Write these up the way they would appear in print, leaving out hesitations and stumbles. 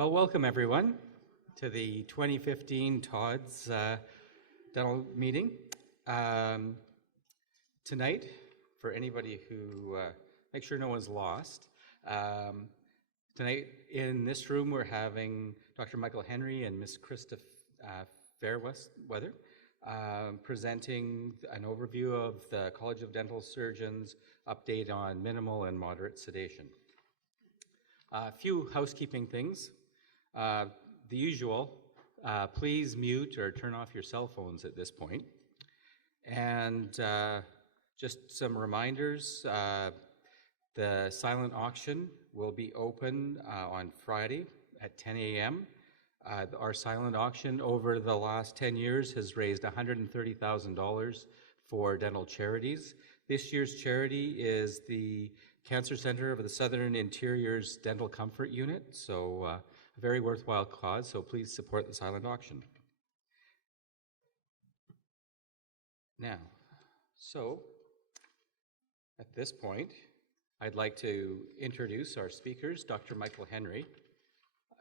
Well, welcome everyone to the 2015 Todd's dental meeting. Tonight, for anybody who, make sure no one's lost, tonight in this room we're having Dr. Michael Henry and Ms. Krista Fairweather presenting an overview of the College of Dental Surgeons update on minimal and moderate sedation. A few housekeeping things. The usual, please mute or turn off your cell phones at this point. And just some reminders, the silent auction will be open on Friday at 10 a.m. Our silent auction over the last 10 years has raised $130,000 for dental charities. This year's charity is the Cancer Center of the Southern Interior's Dental Comfort Unit, so a very worthwhile cause, so please support the silent auction. Now, so at this point, I'd like to introduce our speakers, Dr. Michael Henry.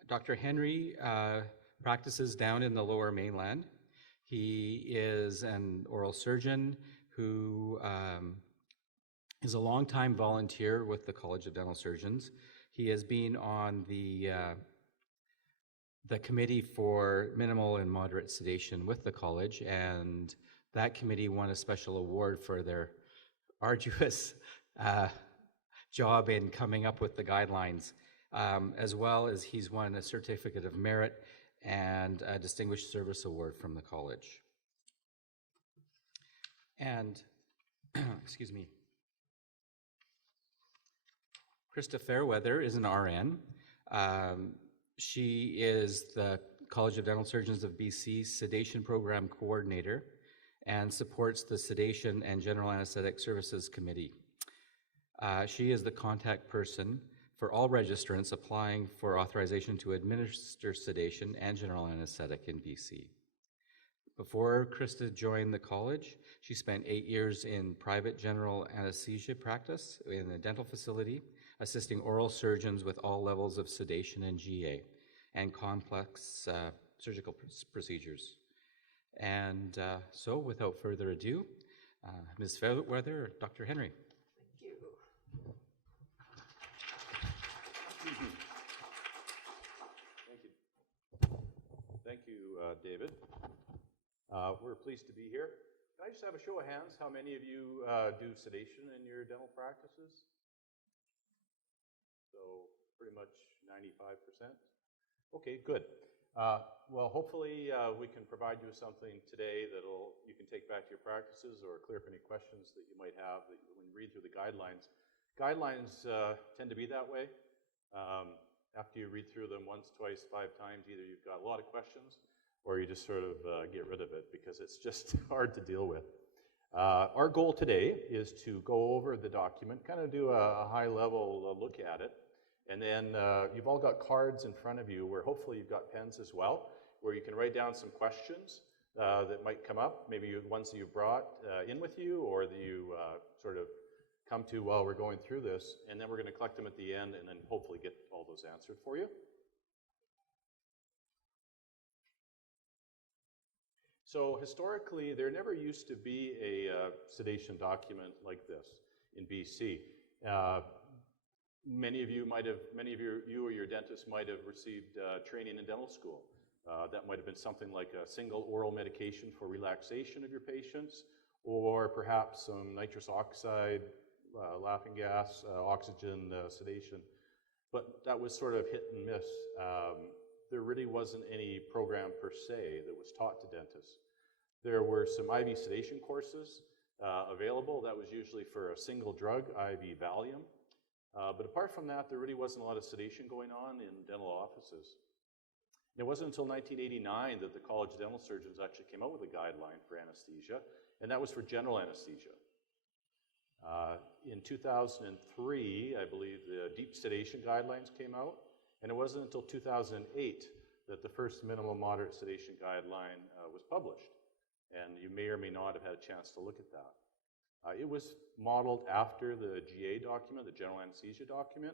Dr. Henry practices down in the Lower Mainland. He is an oral surgeon who is a longtime volunteer with the College of Dental Surgeons. He has been on the committee for minimal and moderate sedation with the college, and that committee won a special award for their arduous job in coming up with the guidelines, as well as he's won a Certificate of Merit and a Distinguished Service Award from the college. And, excuse me, Krista Fairweather is an RN. She is the College of Dental Surgeons of BC Sedation Program Coordinator and supports the Sedation and General Anesthetic Services Committee. She is the contact person for all registrants applying for authorization to administer sedation and general anesthetic in BC. Before Krista joined the college, she spent 8 years in private general anesthesia practice in a dental facility, assisting oral surgeons with all levels of sedation and GA and complex surgical procedures. And so without further ado, Ms. Fairweather, Dr. Henry. Thank you. Thank you, David. We're pleased to be here. Can I just have a show of hands? How many of you do sedation in your dental practices? So pretty much 95%. Okay, good. Well, hopefully we can provide you with something today that you can take back to your practices or clear up any questions that you might have when you read through the guidelines. Guidelines tend to be that way. After you read through them once, twice, 5 times, either you've got a lot of questions or you just sort of get rid of it because it's just hard to deal with. Our goal today is to go over the document, kind of do a high-level look at it, and then you've all got cards in front of you where hopefully you've got pens as well, where you can write down some questions that might come up, maybe ones that you brought in with you or that you sort of come to while we're going through this, and then we're going to collect them at the end and then hopefully get all those answered for you. So historically, there never used to be a sedation document like this in BC. Many of you or your dentist might have received training in dental school. That might have been something like a single oral medication for relaxation of your patients, or perhaps some nitrous oxide, laughing gas, oxygen sedation. But that was sort of hit and miss. There really wasn't any program per se that was taught to dentists. There were some IV sedation courses available. That was usually for a single drug, IV Valium. But apart from that, there really wasn't a lot of sedation going on in dental offices. It wasn't until 1989 that the College of Dental Surgeons actually came out with a guideline for anesthesia, and that was for general anesthesia. In 2003, I believe, the deep sedation guidelines came out, and it wasn't until 2008 that the first minimal moderate sedation guideline was published. And you may or may not have had a chance to look at that. It was modeled after the GA document, the general anesthesia document,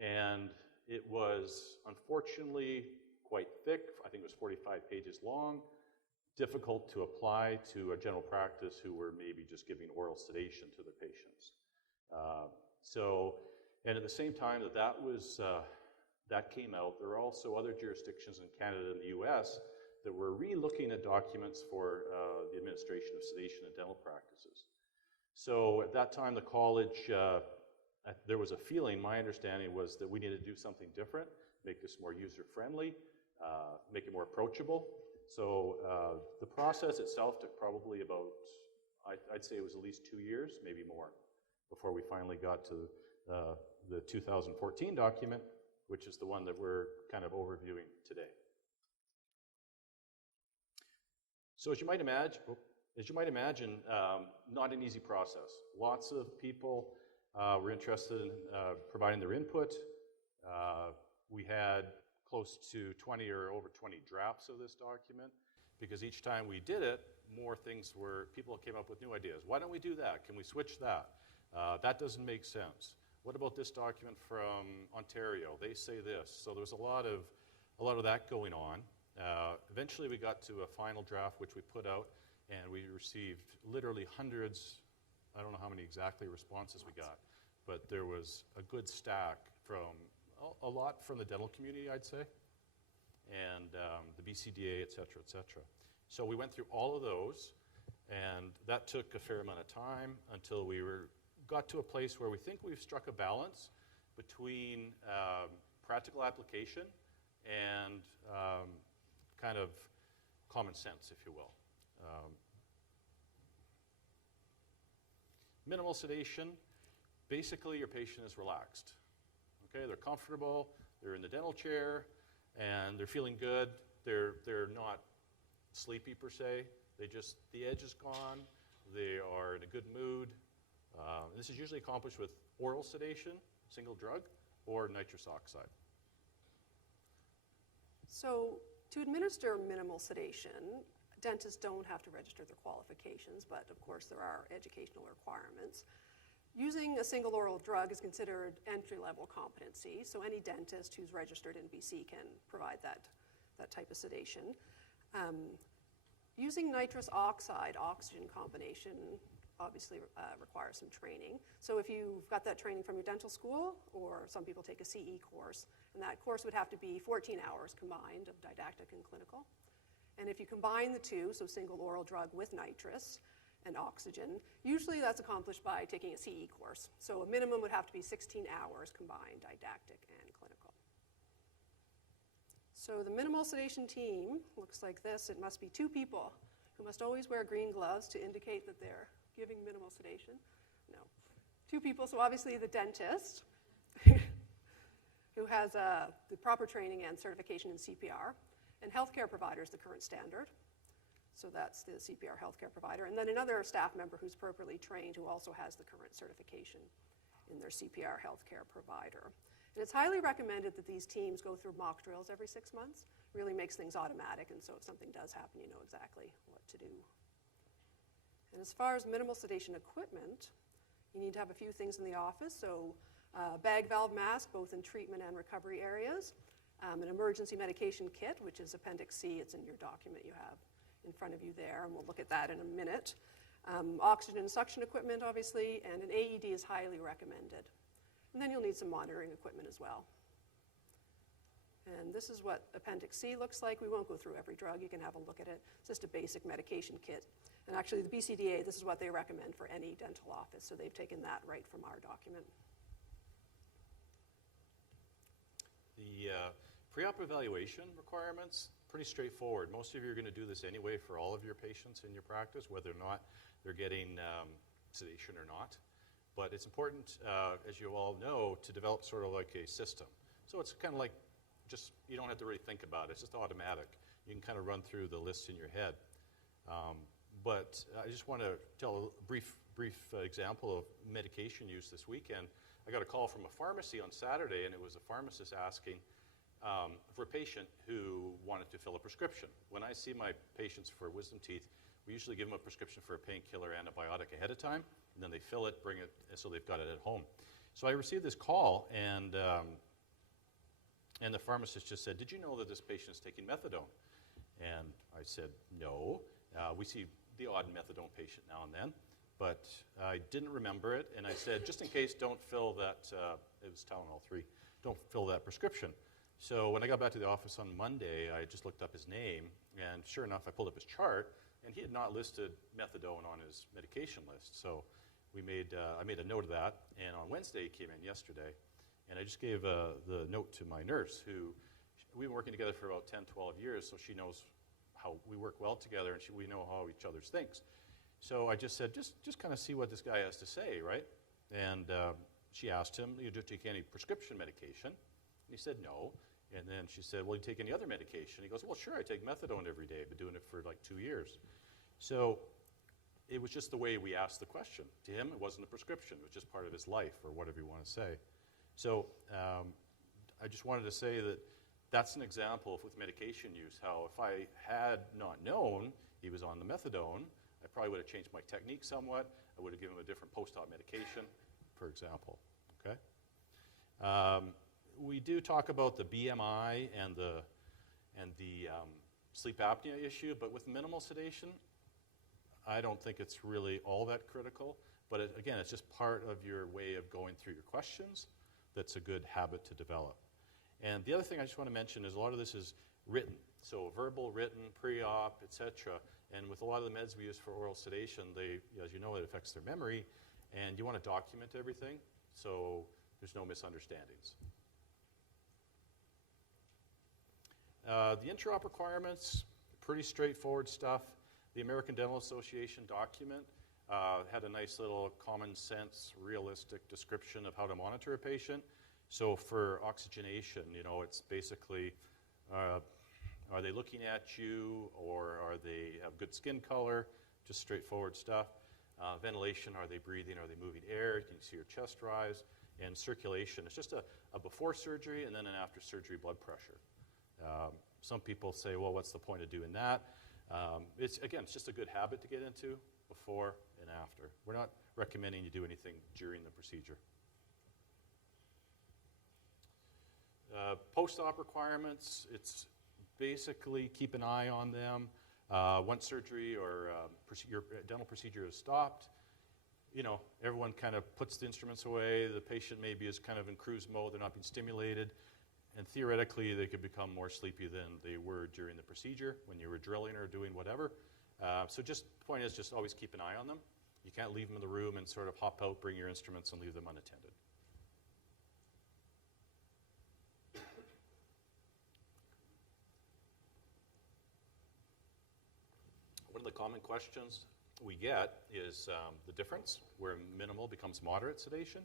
and it was unfortunately quite thick. I think it was 45 pages long, difficult to apply to a general practice who were maybe just giving oral sedation to their patients. And at the same time that came out, there were also other jurisdictions in Canada and the US that were re-looking at documents for the administration of sedation in dental practices. So at that time, the college, there was a feeling, my understanding was that we needed to do something different, make this more user-friendly, make it more approachable. So the process itself took probably about, I'd say it was at least 2 years, maybe more, before we finally got to the 2014 document, which is the one that we're kind of overviewing today. So as you might imagine, not an easy process. Lots of people were interested in providing their input. We had close to 20 or over 20 drafts of this document, because each time we did it, people came up with new ideas. Why don't we do that? Can we switch that? That doesn't make sense. What about this document from Ontario? They say this. So there was a lot of that going on. Eventually we got to a final draft which we put out, and we received literally hundreds, I don't know how many exactly responses we got, but there was a good stack from a lot from the dental community, I'd say, and the BCDA, et cetera, et cetera. So we went through all of those, and that took a fair amount of time until we got to a place where we think we've struck a balance between practical application and kind of common sense, if you will. Minimal sedation, basically your patient is relaxed. Okay, they're comfortable, they're in the dental chair, and they're feeling good. They're not sleepy per se. The edge is gone. They are in a good mood. This is usually accomplished with oral sedation, single drug, or nitrous oxide. So to administer minimal sedation, dentists don't have to register their qualifications, but of course there are educational requirements. Using a single oral drug is considered entry-level competency, so any dentist who's registered in BC can provide that type of sedation. Using nitrous oxide oxygen combination obviously requires some training. So if you've got that training from your dental school, or some people take a CE course, and that course would have to be 14 hours combined of didactic and clinical. And if you combine the two, so single oral drug with nitrous and oxygen, usually that's accomplished by taking a CE course. So a minimum would have to be 16 hours combined, didactic and clinical. So the minimal sedation team looks like this. It must be 2 people who must always wear green gloves to indicate that they're giving minimal sedation. No. 2 people, so obviously the dentist, who has the proper training and certification in CPR, and healthcare provider is the current standard. So that's the CPR healthcare provider. And then another staff member who's appropriately trained who also has the current certification in their CPR healthcare provider. And it's highly recommended that these teams go through mock drills every 6 months. Really makes things automatic, and so if something does happen, you know exactly what to do. And as far as minimal sedation equipment, you need to have a few things in the office. So bag valve mask, both in treatment and recovery areas. An emergency medication kit, which is Appendix C. It's in your document you have in front of you there, and we'll look at that in a minute. Oxygen suction equipment, obviously, and an AED is highly recommended. And then you'll need some monitoring equipment as well. And this is what Appendix C looks like. We won't go through every drug. You can have a look at it. It's just a basic medication kit. And actually, the BCDA, this is what they recommend for any dental office, so they've taken that right from our document. The pre-op evaluation requirements, pretty straightforward. Most of you are going to do this anyway for all of your patients in your practice, whether or not they're getting sedation or not. But it's important, as you all know, to develop sort of like a system. So it's kind of like just, you don't have to really think about it. It's just automatic. You can kind of run through the list in your head. But I just want to tell a brief example of medication use this weekend. I got a call from a pharmacy on Saturday, and it was a pharmacist asking for a patient who wanted to fill a prescription. When I see my patients for wisdom teeth, we usually give them a prescription for a painkiller antibiotic ahead of time, and then they fill it, bring it, so they've got it at home. So I received this call, and And the pharmacist just said, did you know that this patient is taking methadone? And I said, no. We see the odd methadone patient now and then, but I didn't remember it. And I said, just in case, don't fill that, it was Tylenol 3, don't fill that prescription. So when I got back to the office on Monday, I just looked up his name, and sure enough, I pulled up his chart, and he had not listed methadone on his medication list. So I made a note of that, and on Wednesday he came in yesterday, and I just gave the note to my nurse, who we've been working together for about 10, 12 years, so she knows how we work well together, and we know how each other's thinks. So I just said, just kind of see what this guy has to say, right? And she asked him, do you take any prescription medication? And he said no. And then she said, well, you take any other medication? He goes, well, sure, I take methadone every day. I've been doing it for like 2 years. So it was just the way we asked the question. To him, it wasn't a prescription. It was just part of his life, or whatever you want to say. So I just wanted to say that that's an example of with medication use, how if I had not known he was on the methadone, I probably would have changed my technique somewhat. I would have given him a different post-op medication, for example. Okay? We do talk about the BMI and the sleep apnea issue, but with minimal sedation, I don't think it's really all that critical. But again, it's just part of your way of going through your questions that's a good habit to develop. And the other thing I just want to mention is a lot of this is written. So verbal, written, pre-op, etc. And with a lot of the meds we use for oral sedation, as you know, it affects their memory, and you want to document everything so there's no misunderstandings. The intra-op requirements, pretty straightforward stuff. The American Dental Association document had a nice little common sense, realistic description of how to monitor a patient. So for oxygenation, it's basically, are they looking at you, or are they have good skin color? Just straightforward stuff. Ventilation, are they breathing? Are they moving air? Can you see your chest rise? And circulation, it's just a before surgery and then an after surgery blood pressure. Some people say, well, what's the point of doing that? It's just a good habit to get into before and after. We're not recommending you do anything during the procedure. Post-op requirements, it's basically keep an eye on them. Once surgery or your dental procedure is stopped, everyone kind of puts the instruments away. The patient maybe is kind of in cruise mode. They're not being stimulated. And theoretically, they could become more sleepy than they were during the procedure when you were drilling or doing whatever. So the point is just always keep an eye on them. You can't leave them in the room and sort of hop out, bring your instruments, and leave them unattended. One of the common questions we get is the difference where minimal becomes moderate sedation.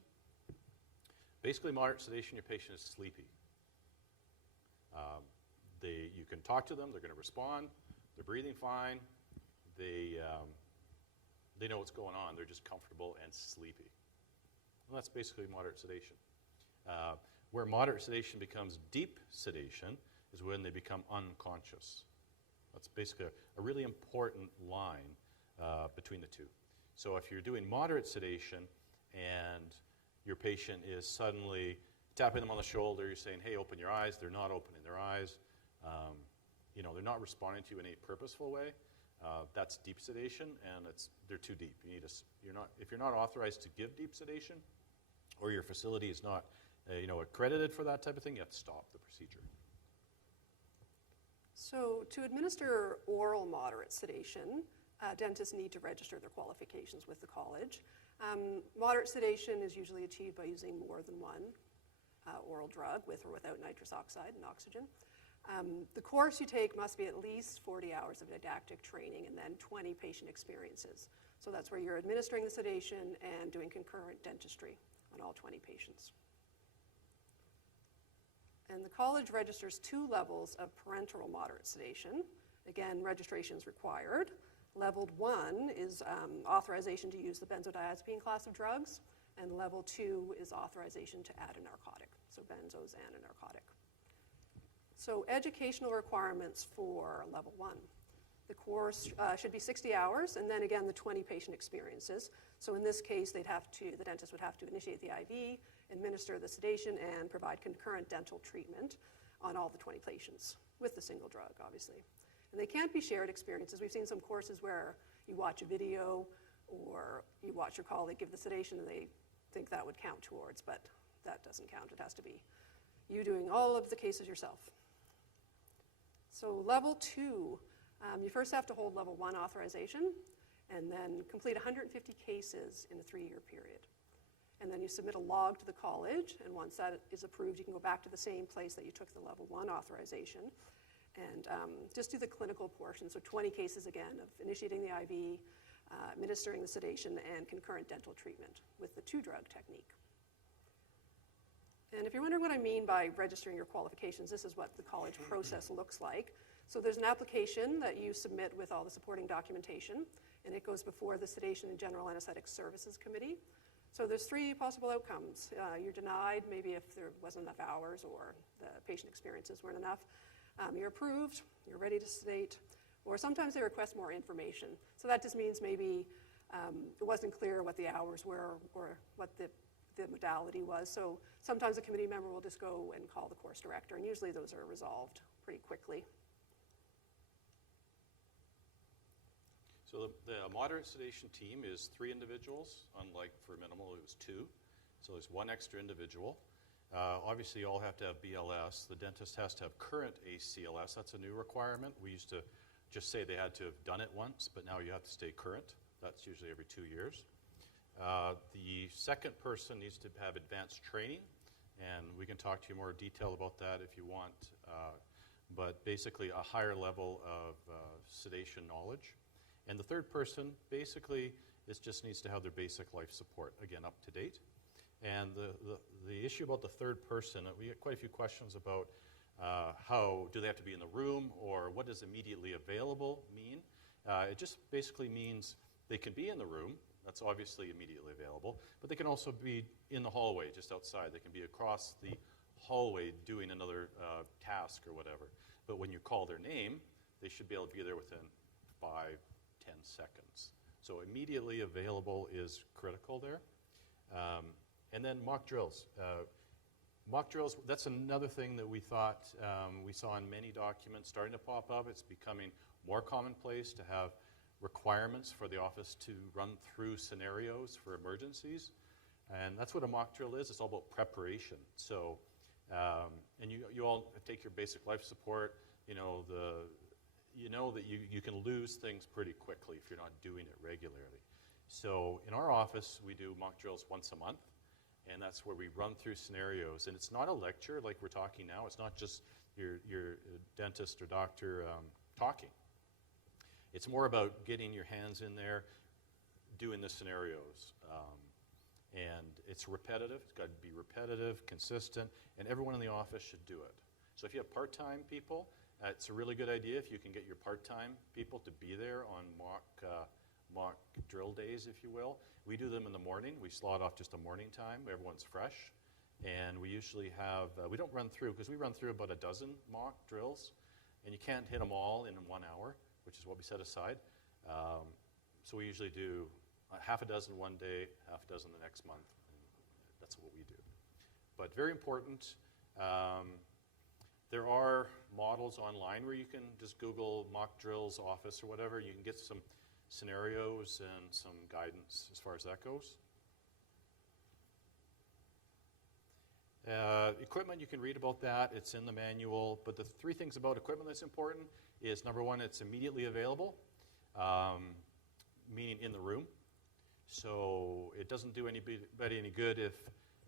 Basically, moderate sedation, your patient is sleepy. You can talk to them, they're going to respond, they're breathing fine, they know what's going on, they're just comfortable and sleepy. And that's basically moderate sedation. Where moderate sedation becomes deep sedation is when they become unconscious. That's basically a really important line between the two. So if you're doing moderate sedation and your patient is suddenly tapping them on the shoulder, you're saying, hey, open your eyes. They're not opening their eyes. They're not responding to you in a purposeful way. That's deep sedation, and they're too deep. If you're not authorized to give deep sedation, or your facility is not accredited for that type of thing, you have to stop the procedure. So to administer oral moderate sedation, dentists need to register their qualifications with the college. Moderate sedation is usually achieved by using more than one oral drug, with or without nitrous oxide and oxygen. The course you take must be at least 40 hours of didactic training and then 20 patient experiences. So that's where you're administering the sedation and doing concurrent dentistry on all 20 patients. And the college registers 2 levels of parenteral moderate sedation. Again, registration is required. Level 1 is authorization to use the benzodiazepine class of drugs, and level 2 is authorization to add a narcotic, so benzos and a narcotic. So educational requirements for level 1. The course should be 60 hours, and then again the 20 patient experiences. So in this case, the dentist would have to initiate the IV, administer the sedation, and provide concurrent dental treatment. on all the 20 patients with the single drug, obviously. And they can't be shared experiences. We've seen some courses where you watch a video or you watch your colleague give the sedation and they think that would count towards, but that doesn't count. It has to be you doing all of the cases yourself. So level 2, you first have to hold level 1 authorization and then complete 150 cases in a 3-year period. And then you submit a log to the college, and once that is approved, you can go back to the same place that you took the level 1 authorization and just do the clinical portion. So 20 cases again of initiating the IV, administering the sedation, and concurrent dental treatment with the 2-drug technique. And if you're wondering what I mean by registering your qualifications, this is what the college process looks like. So there's an application that you submit with all the supporting documentation, and it goes before the Sedation and General Anesthetic Services Committee. So there's 3 possible outcomes. You're denied, maybe if there wasn't enough hours or the patient experiences weren't enough. You're approved, you're ready to sedate, or sometimes they request more information. So that just means maybe it wasn't clear what the hours were or what the modality was. So sometimes a committee member will just go and call the course director, and usually those are resolved pretty quickly. So the moderate sedation team is 3 individuals, unlike for minimal it was 2. So there's 1 extra individual. Obviously you all have to have BLS. The dentist has to have current ACLS. That's a new requirement. We used to just say they had to have done it once, but now you have to stay current. That's usually every 2 years. The second person needs to have advanced training, and we can talk to you more detail about that if you want, but basically a higher level of sedation knowledge. And the third person basically just needs to have their basic life support, again, up to date. And the issue about the third person, we get quite a few questions about how do they have to be in the room, or what does immediately available mean? It just basically means they can be in the room. That's obviously immediately available, but they can also be in the hallway, just outside. They can be across the hallway doing another task or whatever. But when you call their name, they should be able to be there within 5, 10 seconds. So immediately available is critical there. And then mock drills. Mock drills, that's another thing that we thought we saw in many documents starting to pop up. It's becoming more commonplace to have requirements for the office to run through scenarios for emergencies. And that's what a mock drill is. It's all about preparation. So, and you all take your basic life support. You know that you can lose things pretty quickly if you're not doing it regularly. So in our office, we do mock drills once a month, and that's where we run through scenarios. And it's not a lecture like we're talking now. It's not just your dentist or doctor talking. It's more about getting your hands in there, doing the scenarios. And it's repetitive. It's got to be repetitive, consistent, and everyone in the office should do it. So if you have part-time people, it's a really good idea if you can get your part-time people to be there on mock drill days, if you will. We do them in the morning. We slot off just a morning time. Everyone's fresh. And we usually have, we don't run through, because we run through about a dozen mock drills, and you can't hit them all in 1 hour, which is what we set aside. So we usually do half a dozen one day, half a dozen the next month. And that's what we do. But very important. There are models online where you can just Google mock drills office or whatever. You can get some scenarios and some guidance as far as that goes. Equipment, you can read about that. It's in the manual. But the 3 things about equipment that's important is, number 1, it's immediately available, meaning in the room. So it doesn't do anybody any good if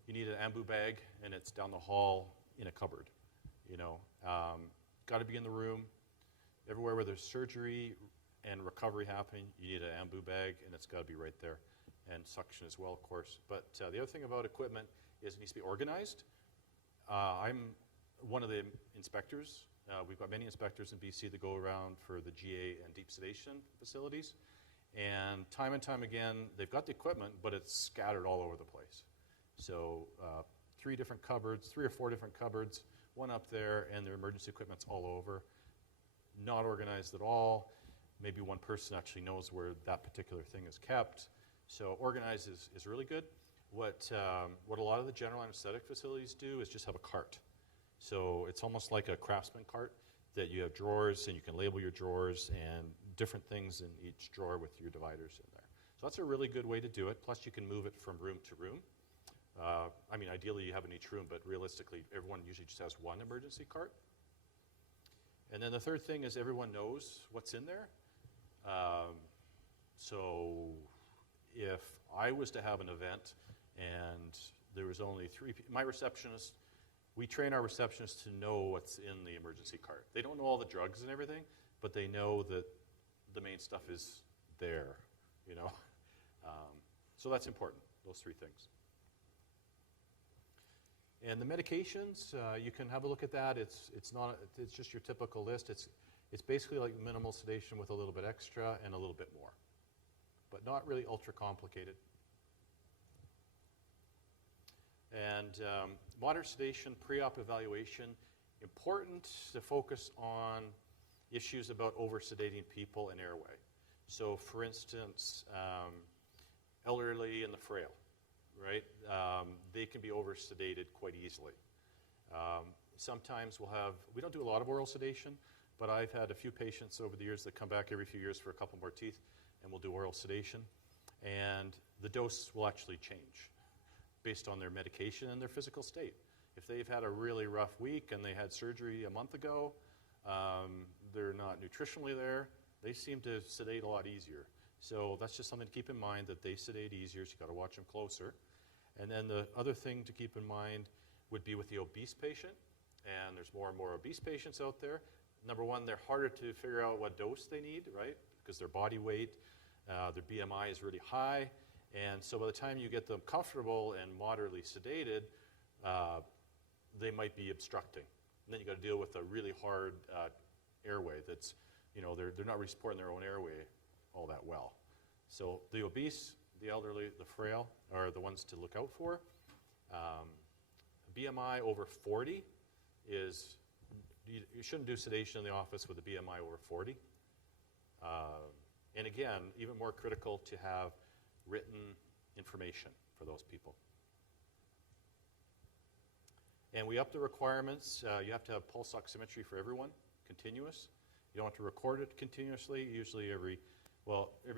you need an ambu bag and it's down the hall in a cupboard. Got to be in the room. Everywhere where there's surgery and recovery happening, you need an ambu bag, and it's got to be right there. And suction as well, of course. But the other thing about equipment is it needs to be organized. I'm one of the inspectors. We've got many inspectors in BC that go around for the GA and deep sedation facilities. And time again, they've got the equipment, but it's scattered all over the place. So 3 different cupboards, 3 or 4 different cupboards, one up there, and their emergency equipment's all over. Not organized at all. Maybe one person actually knows where that particular thing is kept. So organized is really good. What a lot of the general anesthetic facilities do is just have a cart. So it's almost like a craftsman cart that you have drawers and you can label your drawers and different things in each drawer with your dividers in there. So that's a really good way to do it. Plus you can move it from room to room. I mean, ideally you have in each room, but realistically everyone usually just has one emergency cart. And then the third thing is everyone knows what's in there. So if I was to have an event and there was only 3 people, my receptionist, we train our receptionists to know what's in the emergency cart. They don't know all the drugs and everything, but they know that the main stuff is there, you know. So that's important, those 3 things. And the medications, you can have a look at that. It's just your typical list. It's basically like minimal sedation with a little bit extra and a little bit more, but not really ultra complicated. And moderate sedation, pre-op evaluation, important to focus on issues about over-sedating people and airway. So for instance, elderly and the frail, right? They can be over-sedated quite easily. Sometimes we don't do a lot of oral sedation, but I've had a few patients over the years that come back every few years for a couple more teeth, and we'll do oral sedation. And the dose will actually change based on their medication and their physical state. If they've had a really rough week and they had surgery a month ago, they're not nutritionally there, they seem to sedate a lot easier. So that's just something to keep in mind, that they sedate easier, so you've got to watch them closer. And then the other thing to keep in mind would be with the obese patient, and there's more and more obese patients out there. Number one, they're harder to figure out what dose they need, right? Because their body weight, their BMI is really high, and so by the time you get them comfortable and moderately sedated, they might be obstructing. And then you got to deal with a really hard airway that's, you know, they're not really supporting their own airway all that well. So the obese, the elderly, the frail are the ones to look out for. BMI over 40 is, you shouldn't do sedation in the office with a BMI over 40. And again, even more critical to have written information for those people. And we up the requirements. You have to have pulse oximetry for everyone, continuous. You don't have to record it continuously. Usually every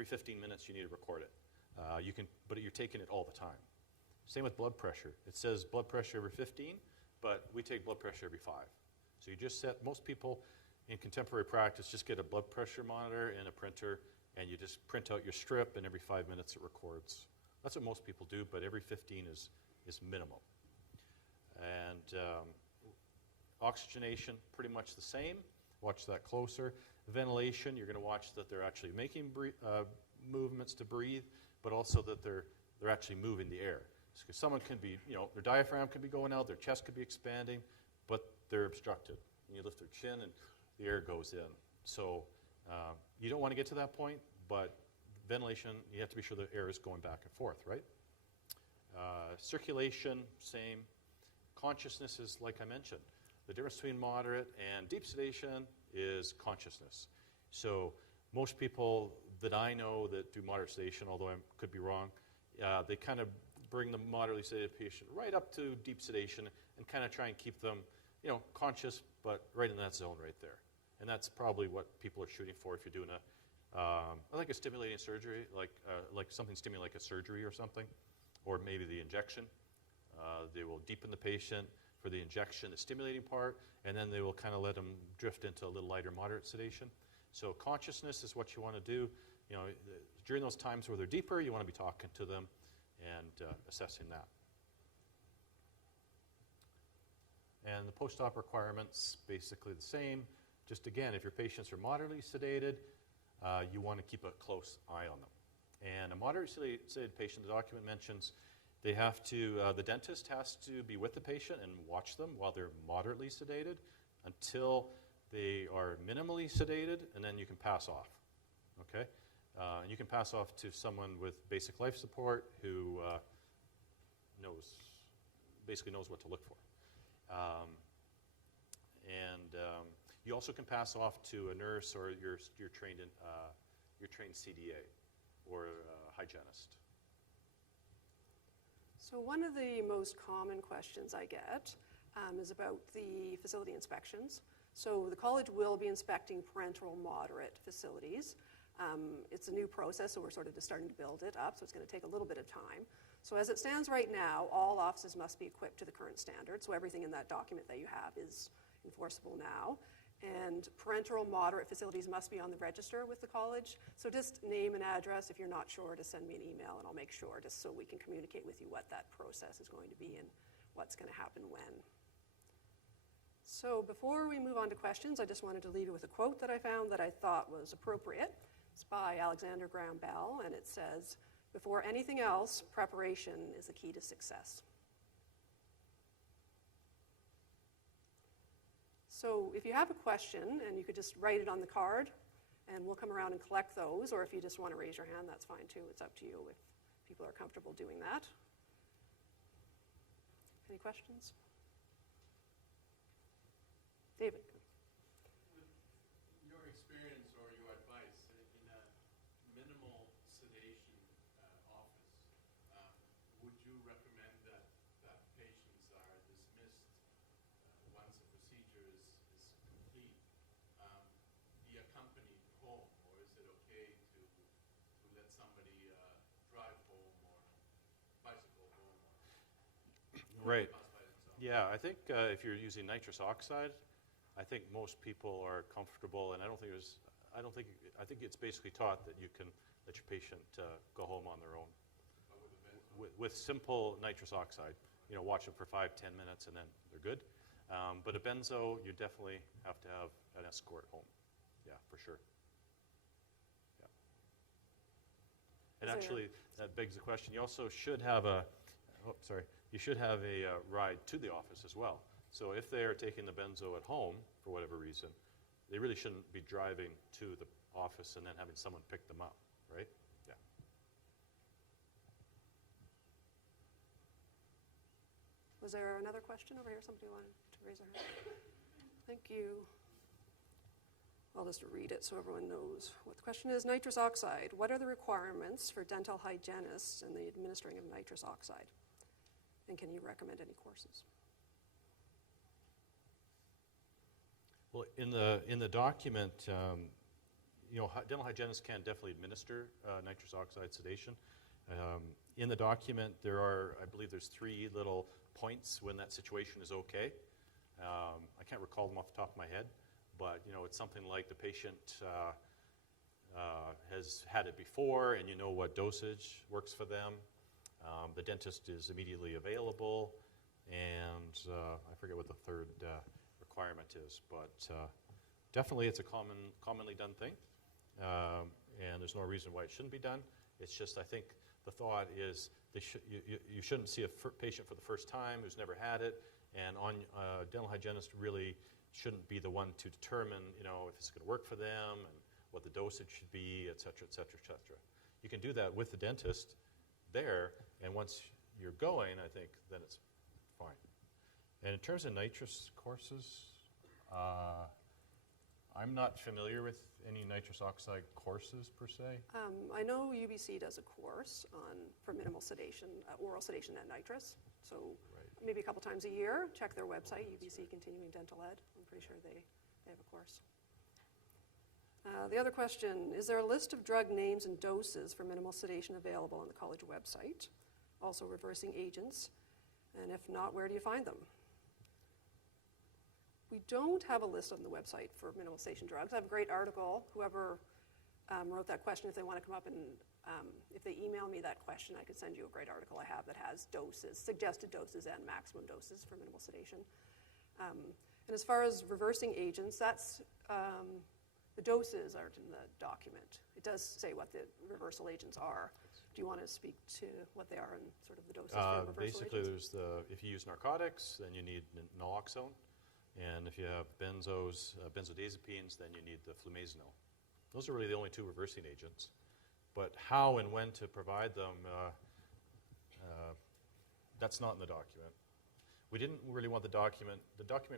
15 minutes you need to record it. But you're taking it all the time. Same with blood pressure. It says blood pressure every 15, but we take blood pressure every 5. So you just most people in contemporary practice just get a blood pressure monitor and a printer, and you just print out your strip, and every 5 minutes it records. That's what most people do, but every 15 is minimum. And oxygenation, pretty much the same. Watch that closer. Ventilation, you're going to watch that they're actually making movements to breathe, but also that they're actually moving the air. Because someone can be, you know, their diaphragm could be going out, their chest could be expanding, but they're obstructed. And you lift their chin and the air goes in. So you don't want to get to that point, but ventilation, you have to be sure the air is going back and forth, right? Circulation, same. Consciousness is like I mentioned. The difference between moderate and deep sedation is consciousness. So most people that I know that do moderate sedation, although I could be wrong, they kind of bring the moderately sedated patient right up to deep sedation and kind of try and keep them, you know, conscious, but right in that zone right there. And that's probably what people are shooting for if you're doing like a stimulating surgery, like something stimulating like a surgery or something, or maybe the injection. They will deepen the patient for the injection, the stimulating part, and then they will kind of let them drift into a little lighter moderate sedation. So consciousness is what you want to do. You know, during those times where they're deeper, you want to be talking to them and assessing that. And the post-op requirements, basically the same. Just again, if your patients are moderately sedated, you want to keep a close eye on them. And a moderately sedated patient, the document mentions, they have to, the dentist has to be with the patient and watch them while they're moderately sedated until they are minimally sedated, and then you can pass off, okay? And you can pass off to someone with basic life support who basically knows what to look for. You also can pass off to a nurse or your trained CDA or hygienist. So one of the most common questions I get is about the facility inspections. So the college will be inspecting parenteral moderate facilities. It's a new process, so we're sort of just starting to build it up, so it's going to take a little bit of time. So as it stands right now, all offices must be equipped to the current standard, so everything in that document that you have is enforceable now. And parenteral moderate facilities must be on the register with the college. So just name and address. If you're not sure, just send me an email and I'll make sure, just so we can communicate with you what that process is going to be and what's going to happen when. So before we move on to questions, I just wanted to leave you with a quote that I found that I thought was appropriate. It's by Alexander Graham Bell, and it says, "Before anything else, preparation is the key to success." So if you have a question, and you could just write it on the card, and we'll come around and collect those, or if you just want to raise your hand, that's fine too. It's up to you if people are comfortable doing that. Any questions? David. With your experience or your advice in a minimal sedation office, would you recommend that patients are dismissed once the procedure is complete, be accompanied home, or is it okay to let somebody drive home or bicycle home or Right. bus by themselves? Yeah, I think if you're using nitrous oxide, I think most people are comfortable, and I think it's basically taught that you can let your patient go home on their own But with a benzo? with simple nitrous oxide. You know, watch them for 5-10 minutes, and then they're good. But a benzo, you definitely have to have an escort home. Yeah, for sure. Yeah. And Is there- actually, that begs the question. You also should have you should have a ride to the office as well. So if they are taking the benzo at home, for whatever reason, they really shouldn't be driving to the office and then having someone pick them up, right? Yeah. Was there another question over here? Somebody wanted to raise their hand? Thank you. I'll just read it so everyone knows what the question is. Nitrous oxide. What are the requirements for dental hygienists in the administering of nitrous oxide? And can you recommend any courses? Well, in the document, dental hygienists can definitely administer nitrous oxide sedation. In the document, I believe there's 3 little points when that situation is okay. I can't recall them off the top of my head, but it's something like the patient has had it before, and you know what dosage works for them. The dentist is immediately available, and I forget what the third requirement is, but definitely it's a commonly done thing, and there's no reason why it shouldn't be done. It's just, I think the thought is you shouldn't see a patient for the first time who's never had it, and dental hygienist really shouldn't be the one to determine if it's going to work for them and what the dosage should be, et cetera, et cetera, et cetera. You can do that with the dentist there, and once you're going, I think then it's fine. And in terms of nitrous courses, I'm not familiar with any nitrous oxide courses per se. I know UBC does a course for minimal sedation, oral sedation and nitrous. So maybe a couple times a year, check their website, UBC Continuing Dental Ed. I'm pretty sure they have a course. The other question, is there a list of drug names and doses for minimal sedation available on the college website? Also reversing agents, and if not, where do you find them? We don't have a list on the website for minimal sedation drugs. I have a great article. Whoever wrote that question, if they want to come up and if they email me that question, I could send you a great article I have that has doses, suggested doses and maximum doses for minimal sedation. And as far as reversing agents, that's the doses aren't in the document. It does say what the reversal agents are. Do you want to speak to what they are and sort of the doses for reversal Basically, agents? if you use narcotics, then you need naloxone. And if you have benzodiazepines, then you need the flumazenil. Those are really the only 2 reversing agents. But how and when to provide them, that's not in the document. We didn't really want the document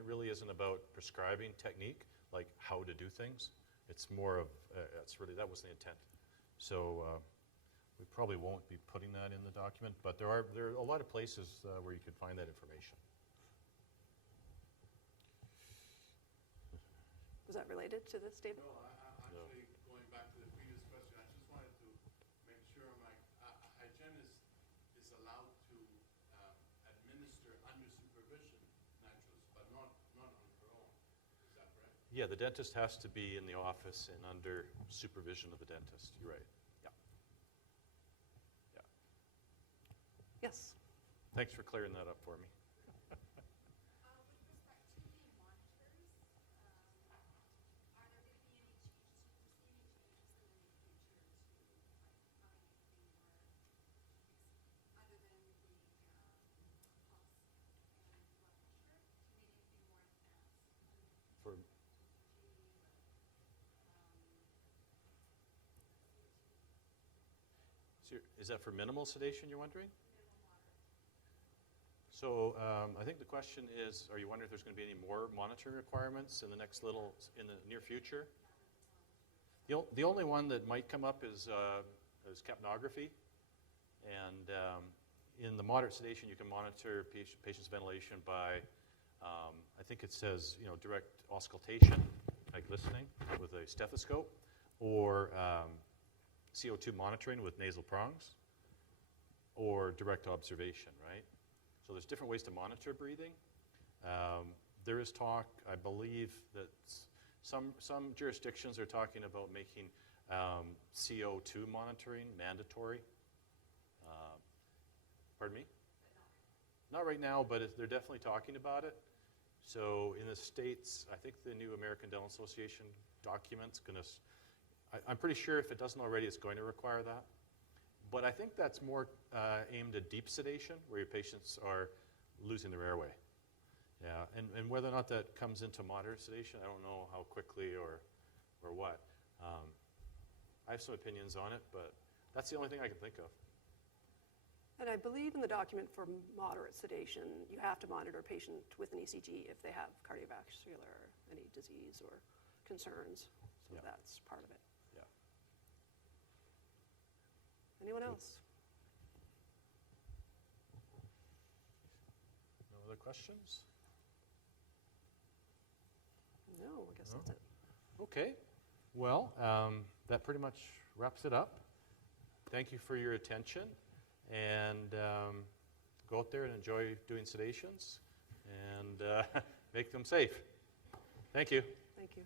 really isn't about prescribing technique, like how to do things. It's more of, that was the intent. So we probably won't be putting that in the document, but there are a lot of places where you can find that information. that related to this statement? No, actually, going back to the previous question, I just wanted to make sure a hygienist is allowed to administer under supervision nitrous, but not on her own. Is that right? Yeah, the dentist has to be in the office and under supervision of the dentist. You're right. Yeah. Yeah. Yes. Thanks for clearing that up for me. With respect to the monitors, are there going to be any changes? Do you foresee any changes in the near future to like having anything more other than the pulse and blood pressure? Do you need anything more advanced? For Is that for minimal sedation, you're wondering? So I think the question is, are you wondering if there's going to be any more monitoring requirements in the in the near future? The only one that might come up is capnography. And in the moderate sedation, you can monitor patient's ventilation by, I think it says, direct auscultation, like listening with a stethoscope, or CO2 monitoring with nasal prongs, or direct observation, right? So there's different ways to monitor breathing. There is talk, I believe, that some jurisdictions are talking about making CO2 monitoring mandatory. Pardon me? Not right now, but they're definitely talking about it. So in the States, I think the new American Dental Association document's going to, I'm pretty sure if it doesn't already, it's going to require that. But I think that's more aimed at deep sedation, where your patients are losing their airway. Yeah, and whether or not that comes into moderate sedation, I don't know how quickly or what. I have some opinions on it, but that's the only thing I can think of. And I believe in the document for moderate sedation, you have to monitor a patient with an ECG if they have cardiovascular, any disease or concerns. So Yeah. that's part of it. Yeah. Anyone else? No other questions? No, I guess that's it. Okay. Well, that pretty much wraps it up. Thank you for your attention. And go out there and enjoy doing sedations and make them safe. Thank you. Thank you.